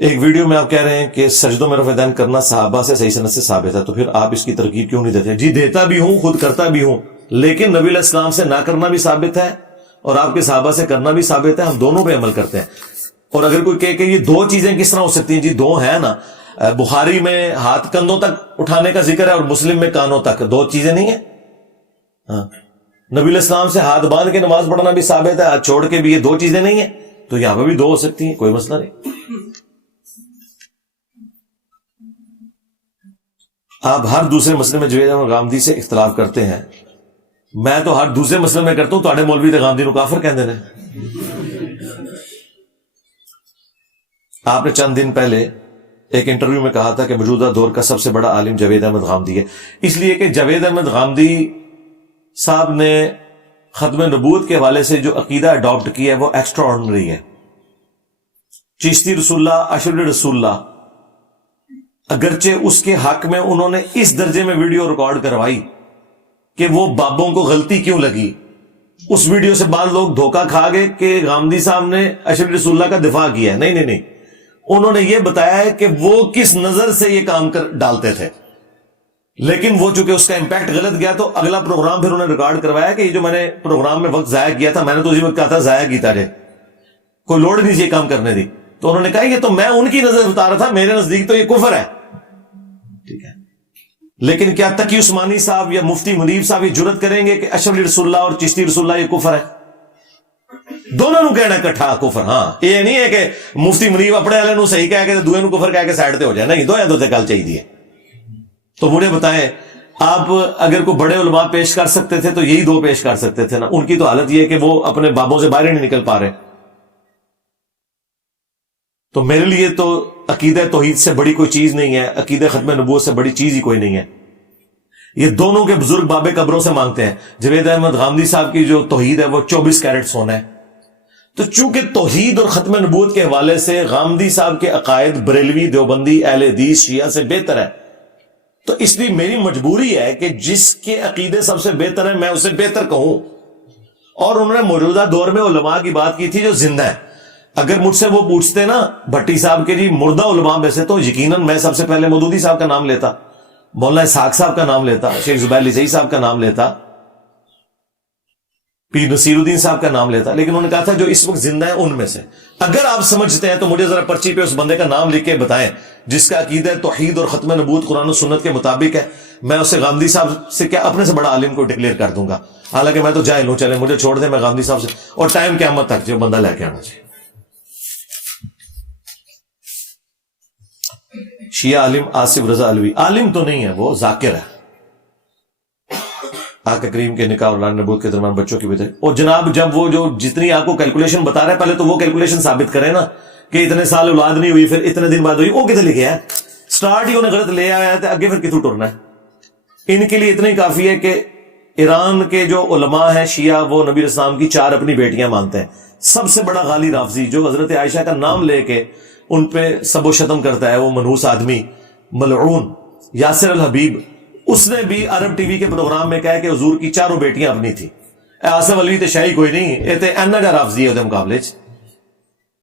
ایک ویڈیو میں آپ کہہ رہے ہیں کہ سجدوں میں رفع دین کرنا صحابہ سے صحیح سند سے ثابت ہے، تو پھر آپ اس کی ترغیب کیوں نہیں دیتے؟ جی دیتا بھی ہوں، خود کرتا بھی ہوں، لیکن نبی علیہ السلام سے نہ کرنا بھی ثابت ہے اور آپ کے صحابہ سے کرنا بھی ثابت ہے، ہم دونوں پہ عمل کرتے ہیں۔ اور اگر کوئی کہے کہ یہ دو چیزیں کس طرح ہو سکتی ہیں، جی دو ہیں نا، بخاری میں ہاتھ کندھوں تک اٹھانے کا ذکر ہے اور مسلم میں کانوں تک، دو چیزیں نہیں ہیں؟ ہاں، نبی علیہ السلام سے ہاتھ باندھ کے نماز پڑھنا بھی ثابت ہے، ہاتھ چھوڑ کے بھی، یہ دو چیزیں نہیں ہیں، تو یہاں پہ بھی دو ہو سکتی ہیں، کوئی مسئلہ نہیں۔ آپ ہر دوسرے مسئلے میں جوید احمد غامدی سے اختلاف کرتے ہیں، میں تو ہر دوسرے مسئلے میں کرتا ہوں، تو مولوی تے غامدی نو کافر کہندے نے۔ آپ نے چند دن پہلے ایک انٹرویو میں کہا تھا کہ موجودہ دور کا سب سے بڑا عالم جوید احمد غامدی ہے، اس لیے کہ جوید احمد غامدی صاحب نے ختم نبوت کے حوالے سے جو عقیدہ اڈاپٹ کیا ہے وہ ایکسٹرا آرڈنری ہے۔ چشتی رسول اللہ، اشرف رسول اللہ، اگرچہ اس کے حق میں انہوں نے اس درجے میں ویڈیو ریکارڈ کروائی کہ وہ بابوں کو غلطی کیوں لگی، اس ویڈیو سے بعض لوگ دھوکہ کھا گئے کہ غامدی صاحب نے اشرف رسول اللہ کا دفاع کیا ہے۔ نہیں، انہوں نے یہ بتایا ہے کہ وہ کس نظر سے یہ کام کر ڈالتے تھے، لیکن وہ چونکہ اس کا امپیکٹ غلط گیا تو اگلا پروگرام پھر انہوں نے ریکارڈ کروایا کہ یہ جو میں نے پروگرام میں وقت ضائع کیا تھا، میں نے تو اسی وقت کہا تھا ضائع کیتا جائے، کوئی لوڑ نہیں یہ کام کرنے دی، تو انہوں نے کہا یہ تو میں ان کی نظر بتا رہا تھا، میرے نزدیک تو یہ کفر ہے، ٹھیک ہے۔ لیکن کیا تقی عثمانی صاحب یا مفتی منیب صاحب یہ جرت کریں گے کہ اشرف رسول اللہ اور چشتی رسول اللہ یہ کفر ہے؟ دونوں نو کہنا کٹھا کفر، ہاں یہ نہیں ہے کہ مفتی منیب اپنے والے نو صحیح کہہ کے دوسرے نو کفر کہہ کے سائڈ تے ہو جائے، نہیں، دو یا دو تے گل چاہیے۔ تو مجھے بتائیں، آپ اگر کوئی بڑے علماء پیش کر سکتے تھے تو یہی دو پیش کر سکتے تھے نا، ان کی تو حالت یہ ہے کہ وہ اپنے بابوں سے باہر ہی نہیں نکل پا رہے۔ تو میرے لیے تو عقیدہ توحید سے بڑی کوئی چیز نہیں ہے، عقیدہ ختم نبوت سے بڑی چیز ہی کوئی نہیں ہے۔ یہ دونوں کے بزرگ بابے قبروں سے مانگتے ہیں۔ جوید احمد غامدی صاحب کی جو توحید ہے وہ 24 کیرٹ سونا ہے، تو چونکہ توحید اور ختم نبوت کے حوالے سے غامدی صاحب کے عقائد بریلوی، دیوبندی، اہل حدیث، شیعہ سے بہتر ہے، تو اس لیے میری مجبوری ہے کہ جس کے عقیدے سب سے بہتر ہیں میں اسے بہتر کہوں۔ اور انہوں نے موجودہ دور میں علماء کی بات کی تھی جو زندہ ہے۔ اگر مجھ سے وہ پوچھتے نا بھٹی صاحب کے جی مردہ علماء میں سے، تو یقیناً میں سب سے پہلے مودودی صاحب کا نام لیتا، مولانا اسحاق صاحب کا نام لیتا، شیخ زبیر علی صاحب کا نام لیتا، پیر نصیر الدین صاحب کا نام لیتا، لیکن انہوں نے کہا تھا جو اس وقت زندہ ہیں ان میں سے۔ اگر آپ سمجھتے ہیں تو مجھے ذرا پرچی پہ اس بندے کا نام لکھ کے بتائیں جس کا عقیدہ توحید اور ختم نبوت قرآن و سنت کے مطابق ہے، میں اسے غامدی صاحب سے کیا اپنے سے بڑا عالم کو ڈکلیئر کر دوں گا، حالانکہ میں تو جاہل ہوں، چلے مجھے چھوڑ دیں، میں غامدی صاحب سے اور ٹائم قیامت تک جو بندہ لے کے آنا چاہیے۔ شیعہ عالم آصف رضا علوی عالم تو نہیں ہے، وہ ذاکر ہے۔ آقا کریم کے نکاح اور لان نبوت کے درمیان بچوں کی وجہ، اور جناب جب وہ جو جتنی آپ کو کیلکولیشن بتا رہا ہے، پہلے تو وہ کیلکولیشن ثابت کرے نا کہ اتنے سال اولاد نہیں ہوئی پھر اتنے دن بعد ہوئی، وہ کتنے لکھے ہے؟ سٹارٹ ہی انہیں غلط لے آیا ہے، آگے پھر کتوں ٹرنا ہے؟ ان کے لیے اتنا ہی کافی ہے کہ ایران کے جو علماء ہیں شیعہ، وہ نبی اسلام کی 4 اپنی بیٹیاں مانتے ہیں۔ سب سے بڑا غالی رافضی جو حضرت عائشہ کا نام لے کے ان پہ سب و شتم کرتا ہے، وہ منحوس آدمی ملعون یاسر الحبیب، اس نے بھی عرب ٹی وی کے پروگرام میں کہا کہ حضور کی 4 بیٹیاں اپنی تھی۔ آصف علوی تے شاہی کوئی نہیں، یہ تے اینا جا رافضی ہے دے مقابلے چ۔